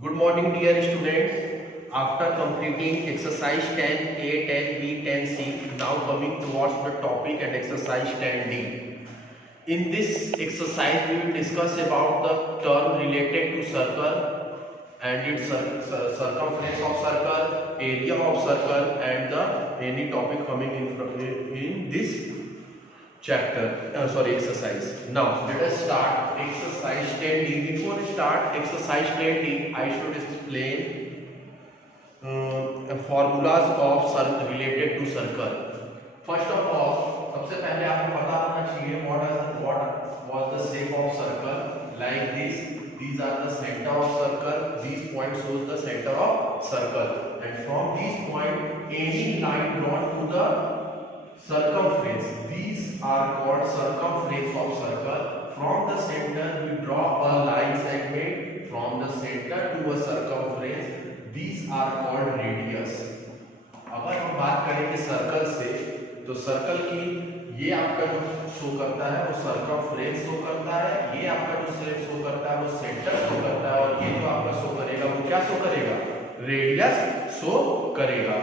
Good morning, dear students. After completing exercise 10A, 10B, 10C, now coming towards the topic and exercise 10D. In this exercise, we will discuss about the term related to circle and its circumference of circle, area of circle, and the any topic coming in this chapter exercise. Now let us start exercise 10D. Before we start exercise 10D, I should explain formulas of related to circle. First of all, सबसे पहले आपको पता होना चाहिए what was the shape of circle, like this. These are the center of circle. These points shows the center of circle, and from these point any line drawn to the circumference, these are called circumference of circle. From the center we draw a line segment from the center to a circumference. These are called radius. अगर हम बात करेंगे circle से, तो circle की ये आपका जो शो करता है वो सर्कमफ्रेंस शो करता है, ये आपका जो शेप शो करता है वो सेंटर शो करता है, और ये जो आपका शो करेगा वो क्या शो करेगा, रेडियस शो करेगा।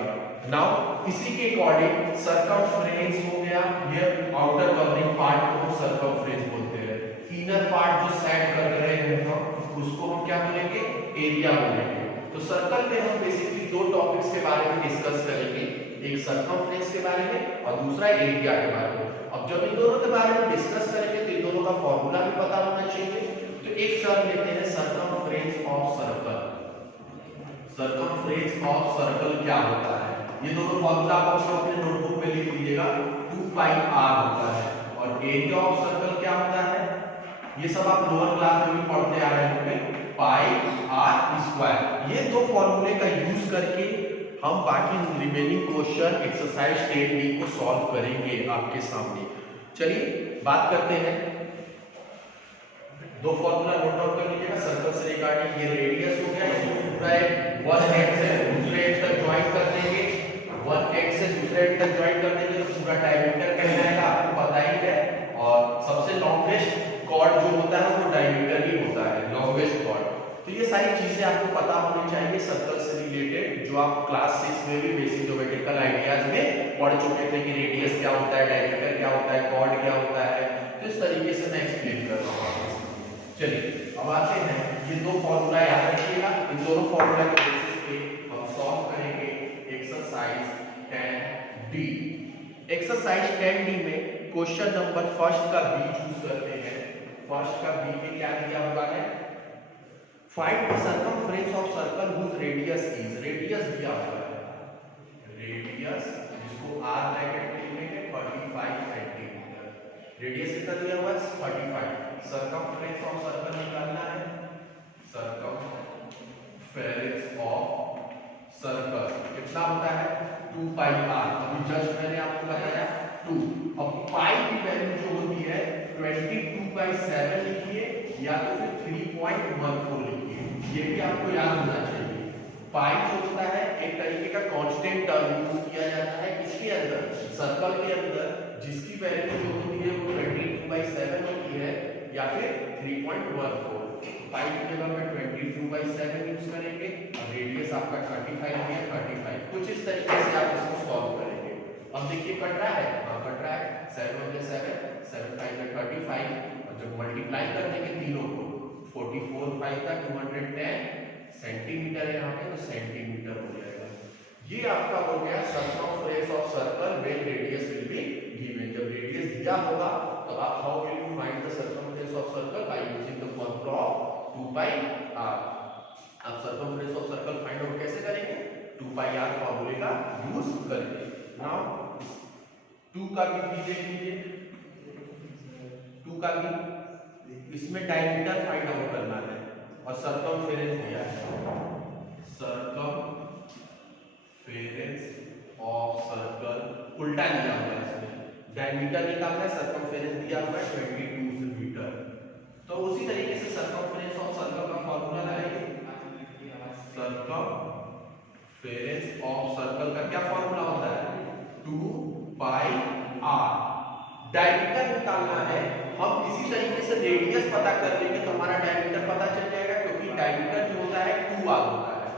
नाउ इसी के अकॉर्डिंग सर्कमफ्रेंस हो गया, ये आउटर कवरिंग पार्ट को हम सर्कमफ्रेंस बोलते हैं। इनर पार्ट जो सेट कर रहे हैं हम उसको हम क्या बोलेंगे, एरिया बोलेंगे। तो सर्कल में हम बेसिकली दो टॉपिक्स के बारे में डिस्कस करेंगे, एक सर्कमफ्रेंस के बारे में और दूसरा एरिया के बारे में। अब जब इन दोनों के बारे में डिस्कस करेंगे तो इन दोनों का फॉर्मूला भी पता होना चाहिए। तो एक टर्म लेते हैं circumference of circle. Circumference of circle क्या होता है, ये दोनों फॉर्मूला आप अपने नोटबुक में लिख लीजिएगा। 2 पाई r होता है, और एरिया ऑफ सर्कल क्या होता है, ये सब आप लोअर क्लास में भी पढ़ते आ रहे होंगे, पाई r स्क्वायर। ये दो फॉर्मूले का यूज करके हम बाकी रिमेनिंग क्वेश्चन एक्सरसाइज 10D को सॉल्व करेंगे आपके सामने। चलिए बात करते हैं, दो फॉर्मूला नोट डाउन कर लीजिएगा। सर्कल से रिगार्डिंग ये रेडियस हो गया, इसको पूरा एक वन एंड से दूसरे एंड तक ज्वाइन कर देंगे, वन एंड से दूसरे एंड तक ज्वाइन कर देंगे तो पूरा डायमीटर कहलाएगा, आपको पता ही है। और सबसे लॉन्गेस्ट कॉर्ड जो होता है वो डायमीटर ही होता है, लॉन्गेस्ट कॉर्ड। तो ये सारी चीजें आपको पता होनी चाहिए सर्कल से रिलेटेड, जो आप क्लास 6 में भी बेसिक ज्योमेट्रिकल आइडियाज में पढ़ चुके थे कि रेडियस क्या होता है, डायमीटर क्या होता है, कॉर्ड क्या होता है। तो इस तरीके से मैं एक्सप्लेन कर रहा हूँ। चलिए अब आते हैं, ये दो फॉर्मूला याद रखिएगा, इन दोनों फॉर्मूला के बेसिस पे हम सॉल्व करेंगे एक्सरसाइज 10D। एक्सरसाइज 10D में क्वेश्चन नंबर फर्स्ट का बी चूज करते हैं। फर्स्ट का बी में क्या दिया हुआ है, find the circumference of circle whose radius is, radius दिया हुआ है, रेडियस जिसको r ब्रैकेट में लिखेंगे 35 सेंटीमीटर। रेडियस कितना दिया हुआ है, 35। सर्कमफ्रेंस ऑफ सर्कल निकालना है, सर्कमफ्रेंस ऑफ सर्कल कितना होता है, 2 पाई r। अभी जस्ट मैंने आपको बताया 2। अब पाई की वैल्यू जो होती है 22/7 लिखिए, या तो फिर 3.14 लिखिए, ये भी आपको याद होना चाहिए। पाई जो होता है एक तरीके का कांस्टेंट टर्म यूज किया जाता है किसके अंदर, सर्कल के अंदर, जिसकी वैल्यू जो होती है वो 22/7 होती है या फिर 3.14। पाई की जगह पे 22/7 यूज करेंगे, और रेडियस आपका 35 है, 35। कुछ इस तरीके से आप इसको सॉल्व करेंगे। अब देखिए कट रहा है, हाँ कट रहा है, 7 1 7, 7 5 35, और जब मल्टीप्लाई कर देंगे तीनों को 44 5 का 210 सेंटीमीटर है यहाँ पे, तो सेंटीमीटर हो जाएगा। ये आपका हो गया circumference of circle when radius will be given. जब रेडियस दिया होगा तो आप how will you find the circumference of circle, by using the formula of 2 pi r। आप circumference of circle find out कैसे करेंगे, 2 पाई r फॉर्मूले का यूज करेंगे। नाउ 2 का भी देख लीजिए, 2 का भी इसमें डायमीटर फाइंड आउट करना है और सर्कमफेरेंस दिया है, सर्कमफेरेंस ऑफ सर्कल उल्टा दिया हुआ है, इसमें डायमीटर निकालना है, सर्कमफेरेंस दिया हुआ है 22 मीटर। तो उसी तरीके से सर्कमफेरेंस ऑफ सर्कल का फार्मूला लगाइए। सर्कमफेरेंस ऑफ सर्कल का क्या फार्मूला होता है, 2 पाई r। डायमीटर निकालना है, हम इसी तरीके से रेडियस पता कर लेंगे तो हमारा डायमीटर पता चल जाएगा, क्योंकि डायमीटर जो होता है 2r होता है,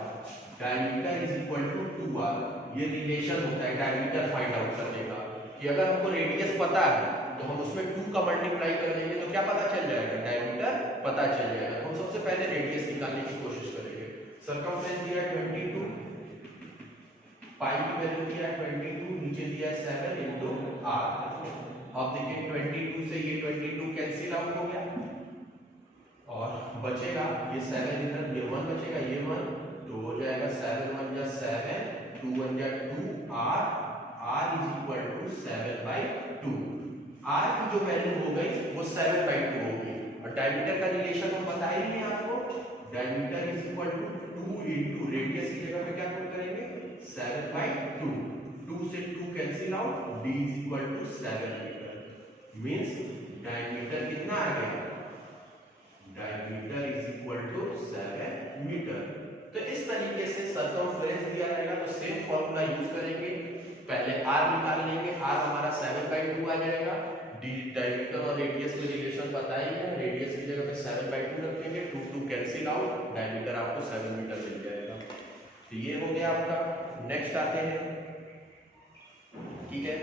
diameter is equal to 2r। ये रिलेशन होता है डायमीटर फाइंड आउट करने का कि अगर हमको रेडियस पता है तो हम उसमें 2 का मल्टीप्लाई कर देंगे तो क्या पता चल जाएगा, डायमीटर पता चल जाएगा। हम सबसे पहले रेडियस निकालने की कोशिश करेंगे। सरकमफ्रेंस दिया है 22, पाई की वैल्यू दिया है 22, नीचे दिया है 7 इनटू r। अब देखिए 22 से ये 22 कैंसिल आउट हो गया और बचेगा ये 7 इधर, ये 1 बचेगा, ये 1 तो हो जाएगा 7 1 जा 7, 2 1 जा 2 r, r is equal to 7/2। r की जो वैल्यू हो गई वो 7/2 होगी और डायमीटर का रिलेशन हम बता ही नहीं आपको, diameter is equal to 2 into radius की जगह पे क्या पुट करेंगे 7/2, 2 से 2 cancel out, d is equal to 7 metre. Means diameter कितना आ गया, diameter is equal to 7 metre. तो इस तरीके से सरकमफ्रेंस दिया रहेगा तो सेम फॉर्मूला यूज करेंगे, पहले r निकाल लेंगे, r हमारा 7/2 आ जाएगा, d डायमीटर और रेडियस में रिलेशन पता ही है, रेडियस की जगह पे 7/2 रखेंगे, 2 2 कैंसिल आउट, डायमीटर आपको 7 मीटर मिल जाएगा। तो ये हो गया आपका। नेक्स्ट आते हैं, ठीक है,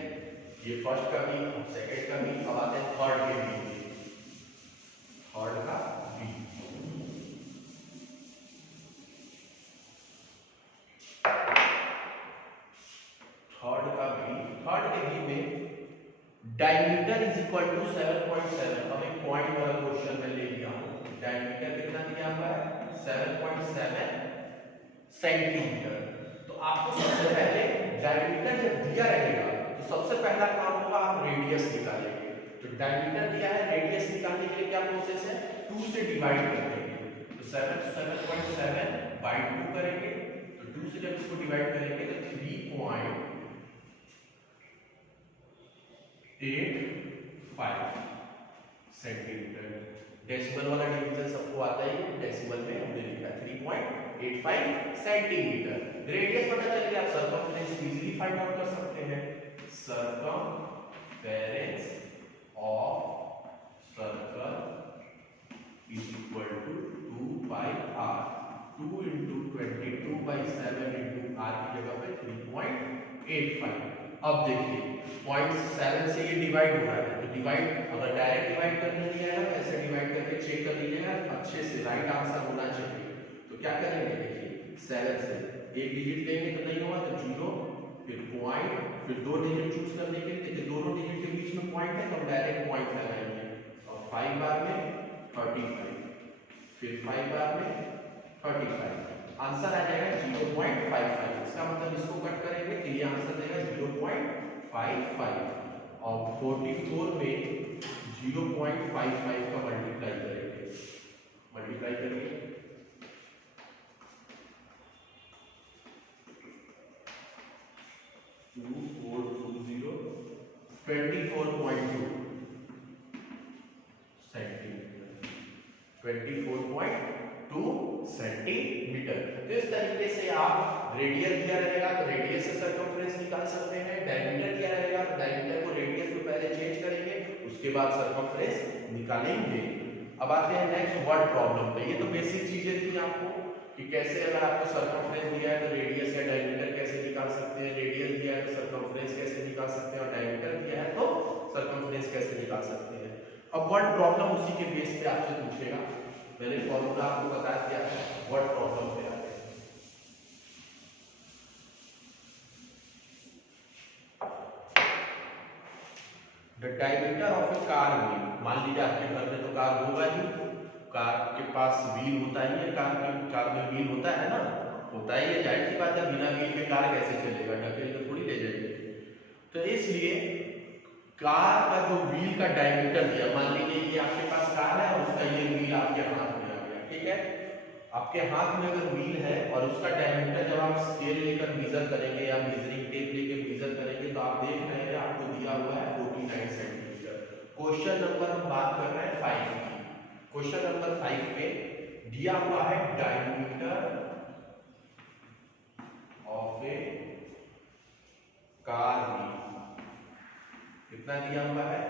ये फर्स्ट का भी सेकंड का भी, अब आते हैं थर्ड के भी, थर्ड का भी। थर्ड के भी में डायमीटर इज इक्वल टू 7.7। अब एक पॉइंट वाला क्वेश्चन मैं ले लिया हूं, डायमीटर कितना दिया हुआ है 7.7 सेंटीमीटर। तो आपको सबसे पहले डायमीटर जब दिया रहेगा तो सबसे पहला काम होगा आप रेडियस निकालेंगे। तो डायमीटर दिया है, रेडियस निकालने के लिए क्या प्रोसेस है, 2 से डिवाइड कर देंगे। तो 7.7/2 करेंगे, तो 2 से जब इसको डिवाइड करेंगे तो 3.85 सेंटीमीटर। डेसिमल वाला डिवीजन सबको आता ही, डेसिमल में हमने लिखा 3.85 सेंटीमीटर। रेडियस पता चल गया, आप सरकमफ्रेंस इजीली फाइंड आउट कर सकते हैं। Circumference of circle is equal to 2 pi r, 2 into 22/7 into r की जगह पे 3.85। अब देखिए 0.7 से ये डिवाइड हो रहा है, तो डिवाइड अगर डायरेक्ट डिवाइड करने दिया है ऐसे डिवाइड करके चेक कर लीजिएगा अच्छे से, राइट आंसर होना चाहिए। तो क्या करेंगे, देखिए 7 से एक डिजिट लेंगे तो नहीं होगा तो 0, फिर पॉइंट, फिर 2 डिजिट चूज करने के लिए, देखिए दोनों डिजिट के बीच में पॉइंट है तो हम डायरेक्ट पॉइंट लगाएंगे। और 5 बार में 35, फिर 5 बार में 35, आंसर आ जाएगा 0.55। इसका मतलब इसको कट करेंगे तो ये आंसर देगा 0.55 और 44 में 0.55 का मल्टीप्लाई करेंगे, मल्टीप्लाई करिए 2420, 24.2 सेंटीमीटर, 24.2 सेंटीमीटर। तो इस तरीके से आप रेडियस दिया रहेगा तो रेडियस से सरकमफ्रेंस निकाल सकते हैं, डायमीटर दिया रहेगा तो डायमीटर को रेडियस में पहले चेंज करेंगे उसके बाद सरकमफ्रेंस निकालेंगे। अब आते हैं नेक्स्ट वर्ड प्रॉब्लम पे। ये तो बेसिक चीजें थी आपको कि कैसे अगर आपको सरकमफ्रेंस दिया है तो रेडियस या डायमीटर कैसे निकाल सकते हैं, रेडियस दिया है तो सरकमफ्रेंस कैसे निकाल सकते हैं और डायमीटर दिया है तो सरकमफ्रेंस कैसे निकाल सकते हैं। अब वर्ड प्रॉब्लम उसी के बेस पे आपसे पूछेगा, मैंने फॉर्मूला आपको बता दिया है, वर्ड प्रॉब्लम पे आते हैं। The diameter of a car wheel, मान लीजिए आपके घर में तो कार होगा ही, कार के पास व्हील होता ही है, कार में व्हील होता है ना, होता ही है, जाहिर सी बात है, बिना व्हील के कार कैसे चलेगा, ढकेल के थोड़ी ले जाएगी। तो इसलिए कार का जो व्हील का डायमीटर दिया, मान लीजिए ये आपके पास कार है और उसका ये व्हील आपके हाथ में आ गया, ठीक है, आपके हाथ में अगर व्हील है और उसका डायमीटर जब आप स्केल लेकर मेजर करेंगे या मेजरिंग टेप लेकर मेजर करेंगे तो आप देख रहे हैं आपको दिया हुआ है 49 सेंटीमीटर। क्वेश्चन नंबर हम बात कर रहे हैं 5 की। क्वेश्चन नंबर 5 पे दिया हुआ है diameter of a car wheel, कितना दिया हुआ है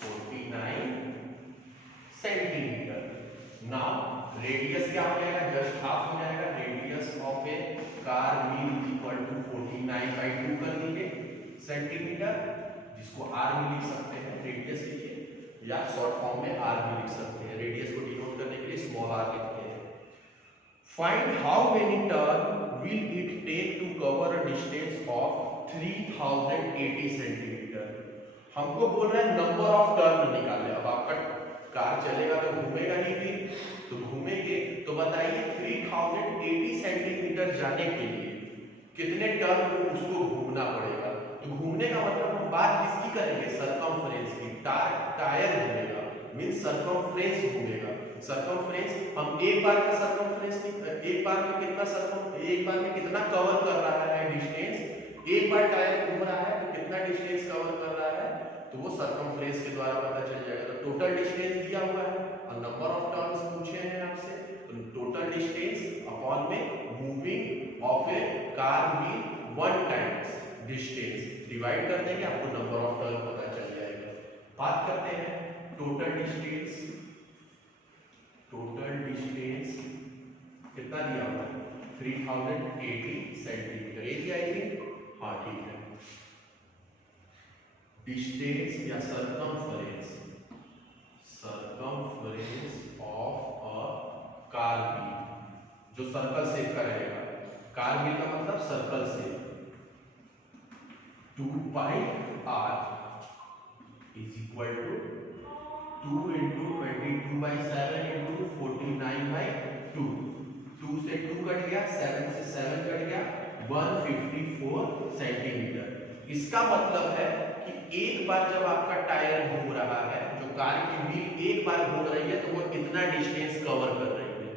49 सेंटीमीटर। नाउ रेडियस क्या हो जाएगा, जस्ट हाफ हो जाएगा। Radius of a car wheel is equal to 49/2 कर दीजिए सेंटीमीटर, जिसको आर भी लिख सकते हैं, रेडियस लीजिए या शॉर्ट फॉर्म में आर भी लिख सकते हैं। रेडियस को डिनोट करने के लिए स्मॉल आर लिखते हैं। Find how many turn will it take to cover a distance of 3080 centimetre. हमको बोल रहा है नंबर ऑफ टर्न निकालने। अब आपका कार चलेगा तो घूमेगा नहीं, फिर तो घूमेंगे, तो बताइए 3080 सेंटीमीटर जाने के लिए कितने टर्न उसको घूमना पड़ेगा। तो घूमने का मतलब हम बात किसकी करेंगे, सरकमफ्रेंस की। टायर घूमेगा मींस सरकमफ्रेंस घूमेगा। सरकमफ्रेंस हम एक बार का सरकमफ्रेंस, एक बार में कितना एक बार में कितना कवर कर रहा है डिस्टेंस, एक बार टायर घूम रहा है तो कितना डिस्टेंस कवर कर रहा है, तो वो सरकमफ्रेंस के द्वारा पता चल जाएगा। तो टोटल डिस्टेंस दिया हुआ है और नंबर ऑफ टर्न्स पूछे हैं आपसे, तो टोटल डिस्टेंस अपॉन में moving of a car wheel 1 times distance divide कर देंगे, आपको नंबर ऑफ टर्न पता चल जाएगा। बात करते हैं टोटल डिस्टेंस। टोटल डिस्टेंस कितना दिया हुआ है, 3080 सेंटीमीटर। एरिया आई थिंक, हाँ ठीक है। डिस्टेंस या circumference, circumference of a car wheel, जो सर्कल शेप का रहेगा। कार व्हील का मतलब circle shape. 2 pi r is equal to 2 into 22/7 into 49/2। 2 से 2 कट गया, 7 से 7 कट गया, 154 सेंटीमीटर। इसका मतलब है कि एक बार जब आपका टायर घूम रहा है, जो कार की व्हील एक बार घूम रही है, तो वो कितना डिस्टेंस कवर कर रही है,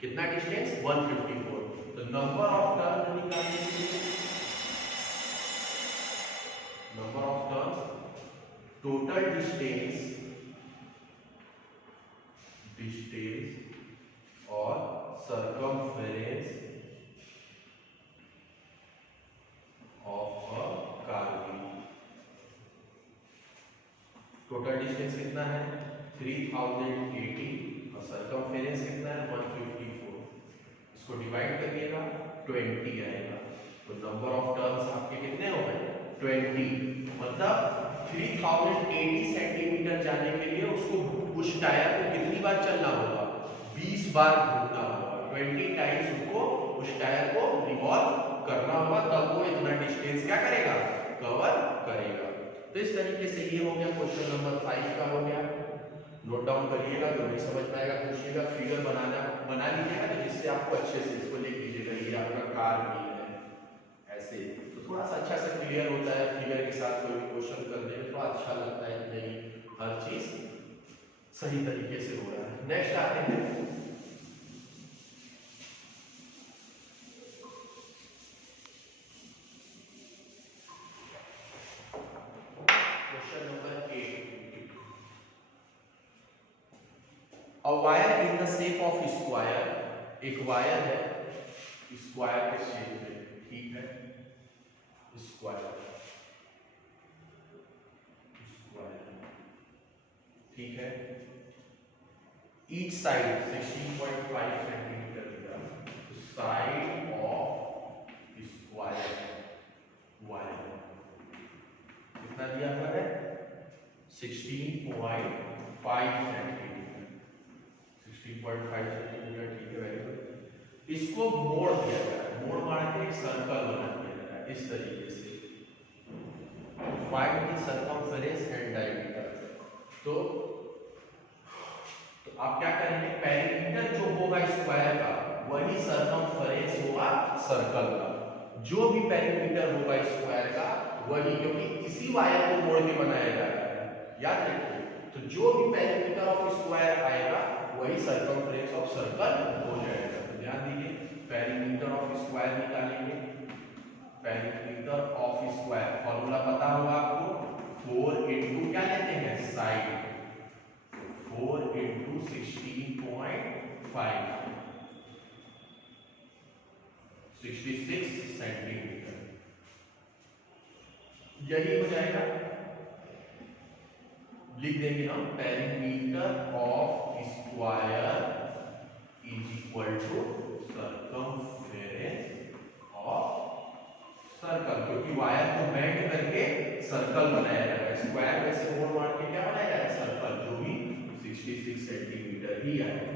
कितना डिस्टेंस, 154। तो नंबर ऑफ टर्न निकालने के लिए, number of turns, total distance, distance और circumference of a car wheel. Total distance कितना है 3080 और सरकमफेरेंस कितना है 154। इसको डिवाइड करिएगा 20 आएगा, तो नंबर ऑफ टर्न्स आपके कितने हो गए 20। मतलब 3080 सेंटीमीटर जाने के लिए उसको उस टायर को कितनी बार चलना होगा, 20 बार घूमना होगा। 20 टाइम्स उसको उस टायर को रिवॉल्व करना होगा, तब वो इतना डिस्टेंस क्या करेगा, कवर करेगा। तो इस तरीके से ये हो गया क्वेश्चन नंबर 5 का हो गया। नोट डाउन करिएगा, जो नहीं समझ पाएगा पूछिएगा, फिगर बना लीजिएगा, तो जिससे आपको अच्छे से इसको लिख लीजिएगा, ये आपका कार व्हील है ऐसे, तो थोड़ा सा अच्छा से क्लियर होता है। फिगर के साथ कोई भी क्वेश्चन करने में थोड़ा अच्छा लगता है कि नहीं हर चीज सही तरीके से हो रहा है। नेक्स्ट आते हैं question number 8। A wire in the shape of square, एक वायर है स्क्वायर के शेप में, ठीक है, स्क्वायर, ठीक है। ईच साइड 16.5 सेंटीमीटर दिया, तो साइड ऑफ स्क्वायर वायर कितना दिया हुआ है 16.5 सेंटीमीटर, 16.5 सेंटीमीटर, ठीक है, वेरी गुड। इसको मोड़ दिया गया है, मोड़ मार के एक सर्कल बना दिया गया है इस तरीके से। Find the circumference and diameter. तो आप क्या करेंगे, पेरीमीटर जो होगा स्क्वायर का वही सरकमफेरेंस होगा सर्कल का। जो भी पेरीमीटर होगा स्क्वायर का वही, क्योंकि इसी वायर को मोड़ के बनाया जा रहा है, याद रखिए। तो जो भी पेरीमीटर ऑफ स्क्वायर आएगा वही सरकमफेरेंस ऑफ सर्कल हो जाएगा। तो ध्यान दीजिए, पेरीमीटर ऑफ स्क्वायर निकालेंगे। पेरीमीटर ऑफ स्क्वायर फॉर्मूला पता होगा आपको, 4 इंटू क्या लेते हैं साइड, 4 इंटू 16.5, 66 सेंटीमीटर, यही हो जाएगा। लिख देंगे हम perimeter of square equal to circumference of circle, क्योंकि वायर को बेंड करके सर्कल बनाया जाएगा। स्क्वायर वैसे होल मार के क्या बनाया जाएगा, सर्कल, जो भी 66 सेंटीमीटर ही आएगा।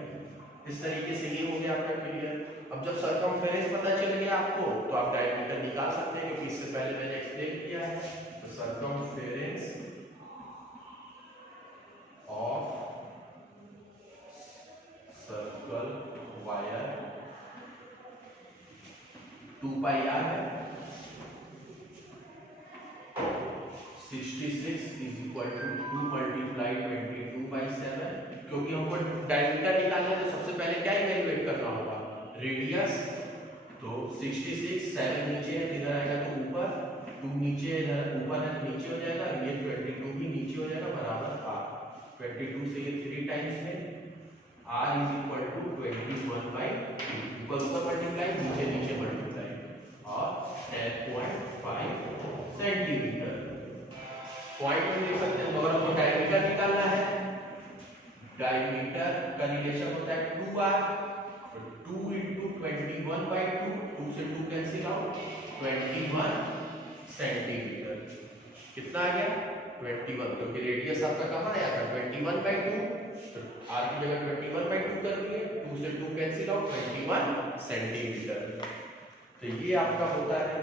इस तरीके से ये हो गया आपका क्लियर। अब जब सर्कमफेरेंस पता चल गया आपको तो आप डायमीटर निकाल सकते हैं, क्योंकि इससे पहले मैंने एक्सप्लेन किया है। तो circumference of circle wire 2 pi r है। 66 इज इक्वल टू 2 मल्टीप्लाई 22/7, क्योंकि हमको डायमीटर निकालना है तो सबसे पहले क्या इवैल्यूएट करना होगा, रेडियस। तो 66 7 नीचे है, इधर आएगा तो ऊपर, 2 नीचे इधर ऊपर है तो नीचे हो जाएगा, ये 22 भी नीचे हो जाएगा, बराबर r। 22 से ये 3 टाइम्स में r इज इक्वल टू 21/2, ऊपर ऊपर मल्टीप्लाई, नीचे नीचे मल्टीप्लाई, और 10.5 सेंटीमीटर। पॉइंट में लिख सकते हैं, मगर हमको डायमीटर निकालना है। डायमीटर का रिलेशन होता है 2r, तो 2 × 21/2, 2 से 2 कैंसिल आउट, 21 सेंटीमीटर। कितना आ गया, 21, क्योंकि रेडियस आपका कहाँ आया था 21/2, तो r की जगह 21/2 कर दिए, 2 से 2 कैंसिल आउट, 21 सेंटीमीटर। तो ये आपका होता है।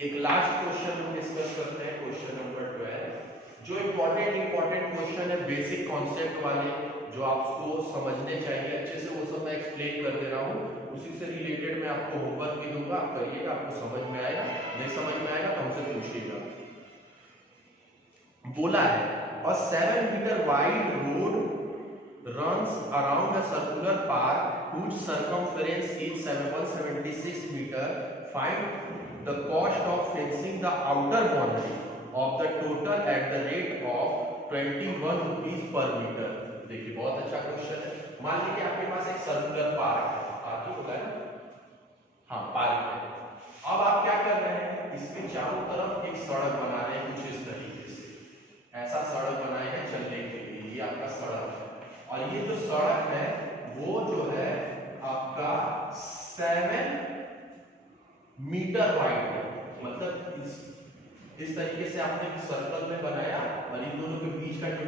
एक लास्ट क्वेश्चन हम डिस्कस करते हैं, क्वेश्चन नंबर 12, जो इंपॉर्टेंट क्वेश्चन है, बेसिक कॉन्सेप्ट वाले, जो आपको समझने चाहिए अच्छे से, वो सब मैं एक्सप्लेन कर दे रहा हूँ। उसी से रिलेटेड मैं आपको होमवर्क भी दूंगा, आप करिएगा, आपको समझ में आएगा। नहीं समझ में आएगा तो हमसे पूछिएगा। बोला है, a 7 metre wide road runs around a circular path whose circumference is 176 meter. Find the cost of fencing the outer boundary of the total at the rate of 21 rupees per meter. देखिए बहुत अच्छा question है। मान लीजिए आपके पास एक circular park है, park ही होगा ना, हाँ पार्क है। अब आप क्या कर रहे हैं, इसके चारों तरफ एक सड़क बना रहे हैं, कुछ इस तरीके से ऐसा सड़क बनाए हैं चलने के लिए, ये आपका सड़क है। और ये जो सड़क है वो जो है आपका 7 मीटर वाइड है, मतलब इस तरीके से आपने सर्कल में बनाया और इन दोनों के बीच का जो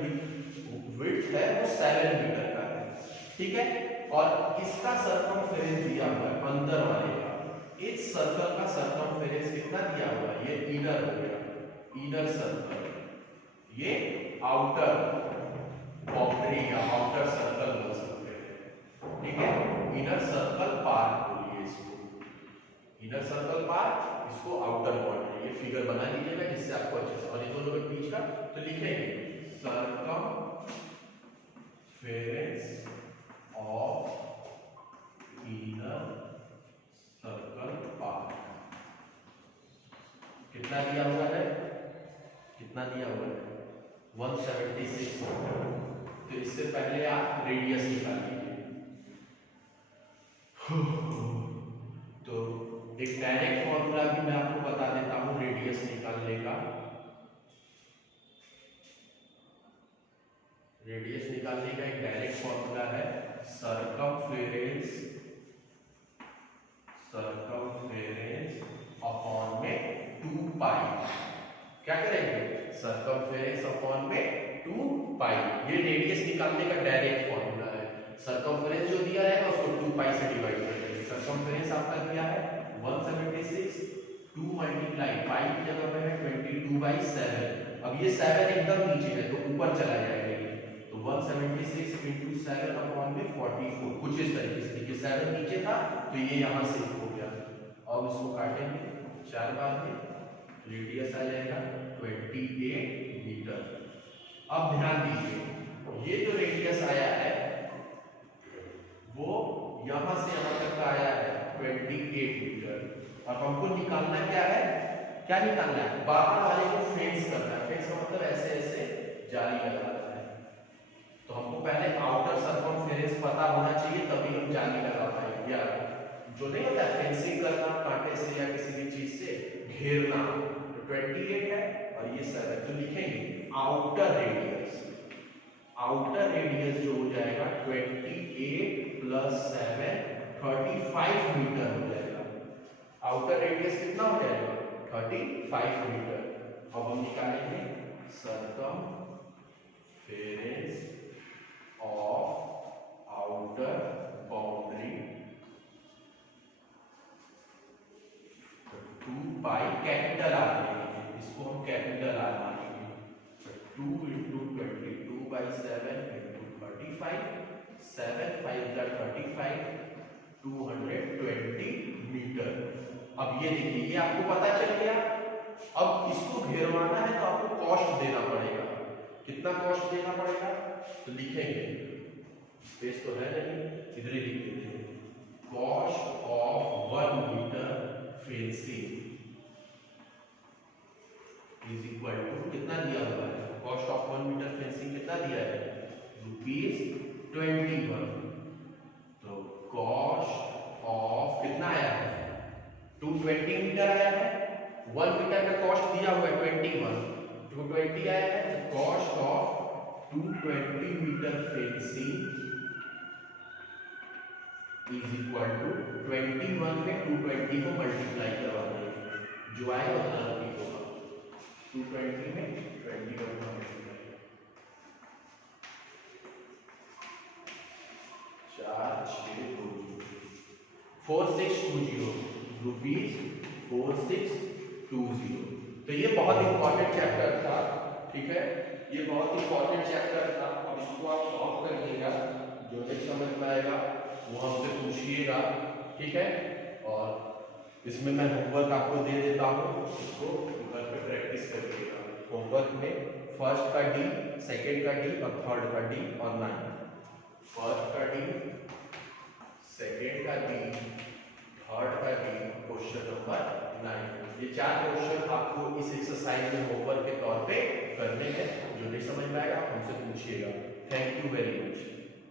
विड्थ है वो 7 मीटर का है, ठीक है। और इसका सर्कमफेरेंस दिया हुआ है अंदर वाले का, इस सर्कल का सर्कमफेरेंस कितना दिया हुआ है, ये इनर हो गया, इनर सर्कल, ये आउटर बाउंड्री या आउटर सर्कल बोल सकते हैं, ठीक है। इनर सर्कल पार्क बोलिए इसको, इनर सर्कल पार्क, इसको आउटर बाउंड्री। ये फिगर बना लीजिएगा जिससे आपको अच्छे से, और इन दोनों के बीच का तो लिखेंगे circumference of inner circle park कितना दिया हुआ है, कितना दिया हुआ है 176। तो इससे पहले आप रेडियस निकाल लीजिए। तो एक डायरेक्ट फॉर्मूला भी मैं आपको बता देता हूं रेडियस निकालने का। रेडियस निकालने का एक डायरेक्ट फॉर्मूला है सर्कमफेरेंस अपॉन में 2 पाई। क्या करेंगे, सर्कमफेरेंस अपॉन में 2 पाई, ये रेडियस निकालने का डायरेक्ट फॉर्मूला है। सर्कमफेरेंस जो दिया रहेगा उसको 2 पाई से डिवाइड कर देंगे। सर्कमफेरेंस आपका दिया है 176, 2 मल्टीप्लाई पाई की जगह पे है 22/7। अब ये 7 एकदम नीचे है तो ऊपर चला जाएगा, तो 176 × 7 अपॉन में 44, कुछ इस तरीके से। देखिए 7 नीचे था तो ये यहाँ से हो गया। अब इसको काटेंगे 4 बार में, रेडियस आ जाएगा 28 मीटर। अब ध्यान दीजिए, ये जो रेडियस आया है वो यहां से यहां तक का आया है 28 मीटर। अब हमको निकालना क्या है, क्या निकालना है, बाहर वाले को फेंस करना है। फेंस का मतलब ऐसे ऐसे जाली लगाना है। तो हमको पहले आउटर सरकमफेरेंस पता होना चाहिए, तभी हम जाली लगा पाएंगे। या जो नहीं होता है फेंसिंग करना कांटे से या किसी भी चीज से घेरना, तो 28 है और ये 7, तो लिखेंगे आउटर रेडियस। आउटर रेडियस जो हो जाएगा 28 + 7 35 मीटर हो जाएगा। आउटर रेडियस कितना हो जाएगा 35 मीटर। अब हम निकालेंगे circumference of outer boundary, 2 pi capital R लेंगे, इसको हम कैपिटल आर मानेंगे। 2 × 22/7 × 35, 7 × 5 = 35, 220 मीटर। अब ये देखिए, ये आपको पता चल गया। अब इसको घेरवाना है तो आपको कॉस्ट देना पड़ेगा। कितना कॉस्ट देना पड़ेगा, तो लिखेंगे, स्पेस तो है नहीं, इधर ही लिख देते हैं। Cost of 1 metre fencing is equal to, कितना दिया हुआ है, कॉस्ट ऑफ 1 मीटर फेंसिंग कितना दिया है, ₹21। तो कॉस्ट ऑफ कितना आया है, 220 मीटर आया है। 1 मीटर का कॉस्ट दिया हुआ है 21, 220 आया है। तो cost of 220 metre fencing is equal to 21 में 220 को मल्टीप्लाई करवा देंगे, जो आएगा उतना रिपीट होगा। 220 में 21 को मल्टीप्लाई, 4620 ₹4620। तो ये बहुत इंपॉर्टेंट चैप्टर था, ठीक है, ये बहुत इंपॉर्टेंट चैप्टर था। और इसको आप सॉल्व करिएगा, जो नहीं समझ में आएगा वो हमसे पूछिएगा, ठीक है। और इसमें मैं होमवर्क आपको दे देता हूँ, इसको घर पे प्रैक्टिस करिएगा। होमवर्क में फर्स्ट का डी, सेकंड का डी और थर्ड का डी और 9। फर्स्ट का डी, सेकंड का डी, थर्ड का डी, क्वेश्चन नंबर 9। ये 4 क्वेश्चन आपको इस एक्सरसाइज में होमवर्क के तौर पे करने हैं। जो नहीं समझ में आएगा हमसे पूछिएगा। Thank you very much.